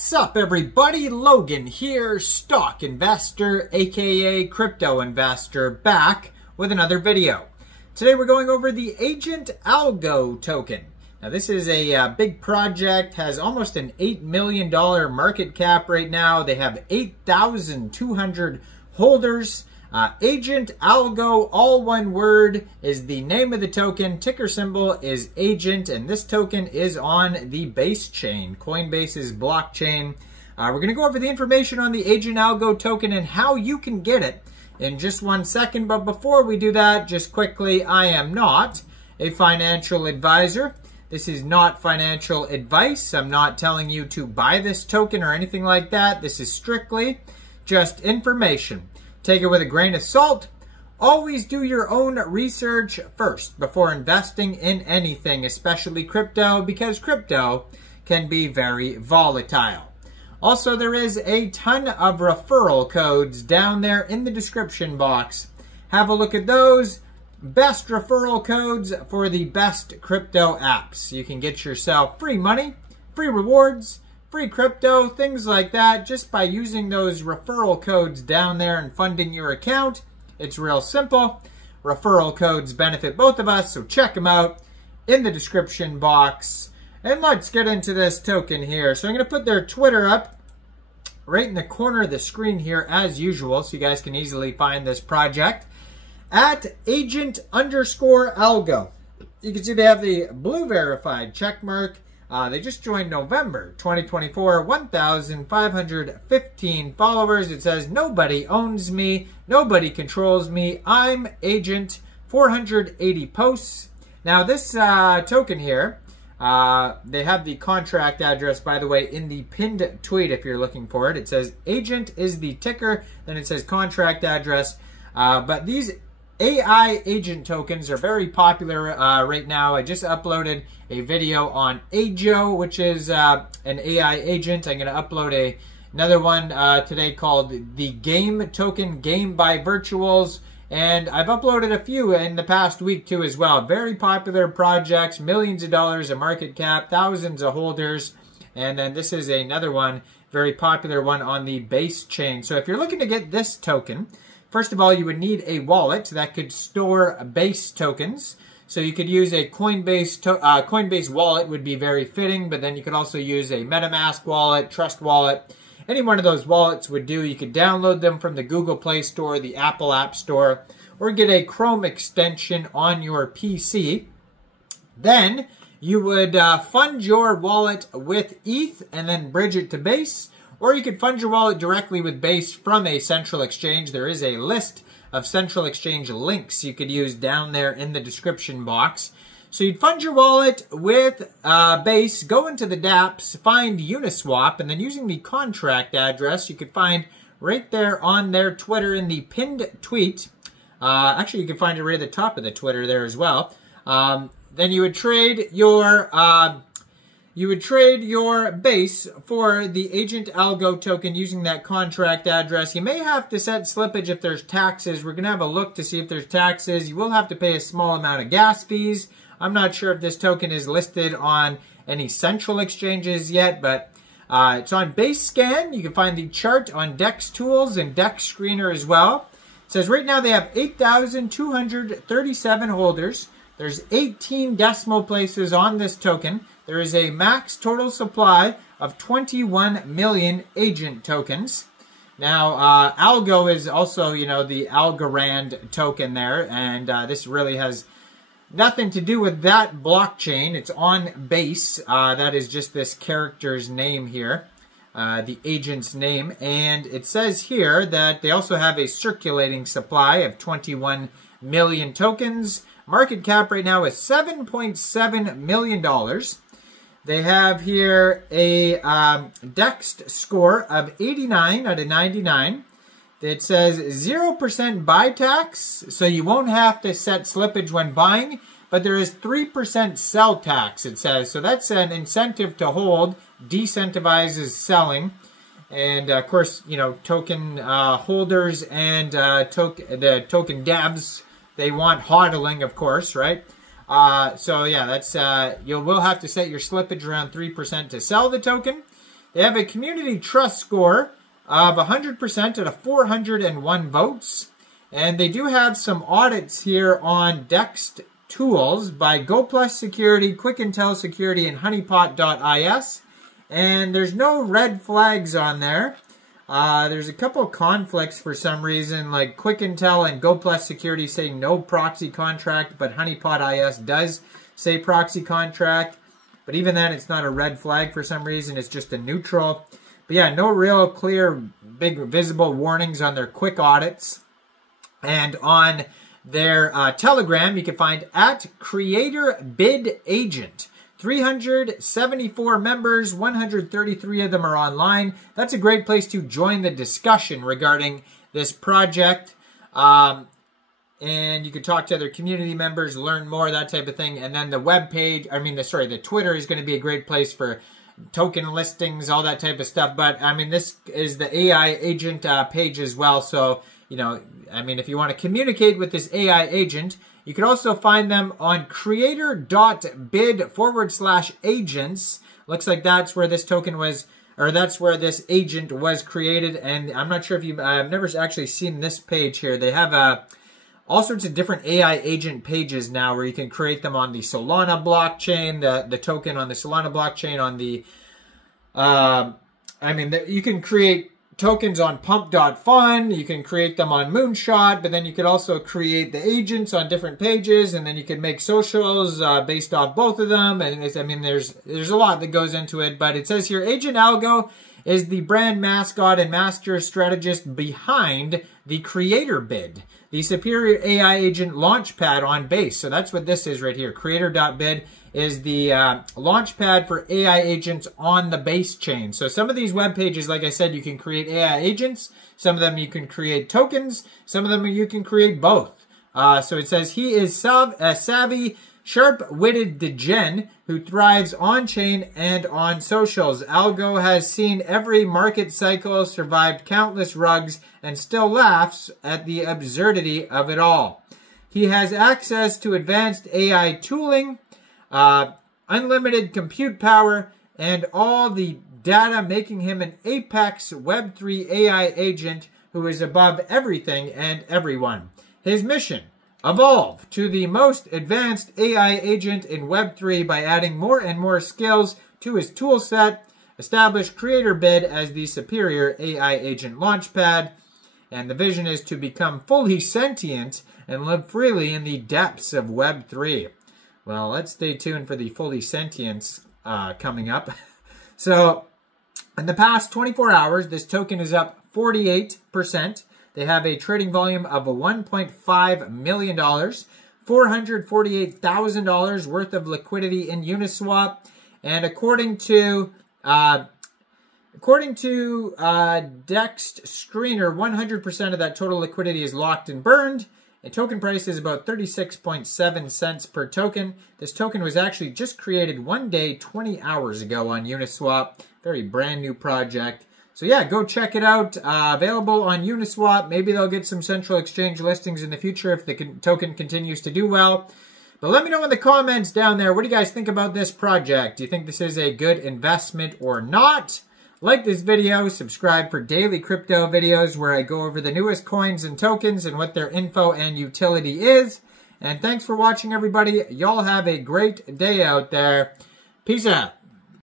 Sup everybody, Logan here, stock investor, aka crypto investor, back with another video. Today we're going over the AgentAlgo token. Now this is a big project, has almost an $8 million market cap right now. They have 8,200 holders. AgentAlgo, all one word, is the name of the token. Ticker symbol is Agent, and this token is on the Base chain, Coinbase's blockchain. We're going to go over the information on the AgentAlgo token and how you can get it in just 1 second. But before we do that, just quickly, I am not a financial advisor. This is not financial advice. I'm not telling you to buy this token or anything like that. This is strictly just information. Take it with a grain of salt. Always do your own research first before investing in anything, especially crypto, because crypto can be very volatile. Also, there is a ton of referral codes down there in the description box. Have a look at those. Best referral codes for the best crypto apps. You can get yourself free money, free rewards, free crypto, things like that, just by using those referral codes down there and funding your account. It's real simple. Referral codes benefit both of us, so check them out in the description box. And let's get into this token here. So I'm going to put their Twitter up right in the corner of the screen here as usual, so you guys can easily find this project. At Agent_Algo. You can see they have the blue verified check mark. They just joined November 2024, 1,515 followers. It says, nobody owns me, nobody controls me, I'm Agent, 480 posts. Now this token here, they have the contract address, by the way, in the pinned tweet if you're looking for it. It says Agent is the ticker, then it says contract address. But these AI agent tokens are very popular right now. I just uploaded a video on ALGO, which is an AI agent. I'm going to upload another one today called the Game Token, Game by Virtuals. And I've uploaded a few in the past week too as well. Very popular projects, millions of dollars of market cap, thousands of holders. And then this is another one, very popular one on the Base chain. So if you're looking to get this token, first of all, you would need a wallet that could store Base tokens. So you could use a Coinbase wallet would be very fitting, but then you could also use a MetaMask wallet, Trust wallet. Any one of those wallets would do. You could download them from the Google Play Store, the Apple App Store, or get a Chrome extension on your PC. Then you would fund your wallet with ETH and then bridge it to Base. Or you could fund your wallet directly with Base from a central exchange. There is a list of central exchange links you could use down there in the description box. So you'd fund your wallet with Base, go into the dApps, find UNISWAP, and then using the contract address, you could find right there on their Twitter in the pinned tweet. Actually, you can find it right at the top of the Twitter there as well. Then you would trade your Base for the AgentAlgo token using that contract address. You may have to set slippage if there's taxes. We're going to have a look to see if there's taxes. You will have to pay a small amount of gas fees. I'm not sure if this token is listed on any central exchanges yet, but it's on Base Scan. You can find the chart on Dex Tools and Dex Screener as well. It says right now they have 8,237 holders. There's 18 decimal places on this token. There is a max total supply of 21 million agent tokens. Now, Algo is also, the Algorand token there, and this really has nothing to do with that blockchain. It's on Base. That is just this character's name here, the agent's name. And it says here that they also have a circulating supply of 21 million tokens. Market cap right now is $7.7 million. They have here a DEX score of 89 out of 99. It says 0% buy tax, so you won't have to set slippage when buying, but there is 3% sell tax, it says. So that's an incentive to hold, decentivizes selling. And of course, token holders and the token devs, they want hodling, of course, right? So yeah, that's you will have to set your slippage around 3% to sell the token. They have a community trust score of 100% out of 401 votes. And they do have some audits here on Dext Tools by GoPlus Security, Quick Intel Security, and honeypot.is. And there's no red flags on there. There's a couple of conflicts for some reason, like Quick Intel and GoPlus Security say no proxy contract, but honeypot.is does say proxy contract. But even then, it's not a red flag for some reason. It's just a neutral. But yeah, no real clear, big, visible warnings on their quick audits. And on their Telegram, you can find at Creator Bid Agent. 374 members, 133 of them are online. That's a great place to join the discussion regarding this project. And you can talk to other community members, learn more, that type of thing. And then the web page, the Twitter is going to be a great place for token listings, all that type of stuff. But, this is the AI agent page as well. So, if you want to communicate with this AI agent, you can also find them on creator.bid/agents. Looks like that's where this token was, or that's where this agent was created. And I'm not sure if I've never actually seen this page here. They have all sorts of different AI agent pages now where you can create them on the Solana blockchain, the token on the Solana blockchain, on the, you can create tokens on pump.fun, you can create them on Moonshot, but then you could also create the agents on different pages, and then you can make socials based off both of them. And there's a lot that goes into it, but it says here, AgentAlgo is the brand mascot and master strategist behind the Creator Bid, the superior AI agent launchpad on Base. So that's what this is right here. Creator.bid is the launchpad for AI agents on the Base chain. So some of these web pages, like I said, you can create AI agents. Some of them you can create tokens. Some of them you can create both. So it says he is a savvy, sharp-witted degen who thrives on-chain and on socials. Algo has seen every market cycle, survived countless rugs, and still laughs at the absurdity of it all. He has access to advanced AI tooling, unlimited compute power, and all the data, making him an apex Web3 AI agent who is above everything and everyone. His mission: evolve to the most advanced AI agent in Web3 by adding more and more skills to his tool set, establish Creator Bid as the superior AI agent launchpad, and the vision is to become fully sentient and live freely in the depths of Web3. Well, let's stay tuned for the fully sentience coming up. So, in the past 24 hours, this token is up 48%. They have a trading volume of $1.5 million, $448,000 worth of liquidity in Uniswap, and according to Dext Screener, 100% of that total liquidity is locked and burned. A token price is about 36.7 cents per token. This token was actually just created 1 day, 20 hours ago on Uniswap. Very brand new project. So yeah, go check it out. Available on Uniswap. Maybe they'll get some central exchange listings in the future if the token continues to do well. But let me know in the comments down there, what do you guys think about this project? Do you think this is a good investment or not? Like this video, subscribe for daily crypto videos where I go over the newest coins and tokens and what their info and utility is. And thanks for watching, everybody. Y'all have a great day out there. Peace out.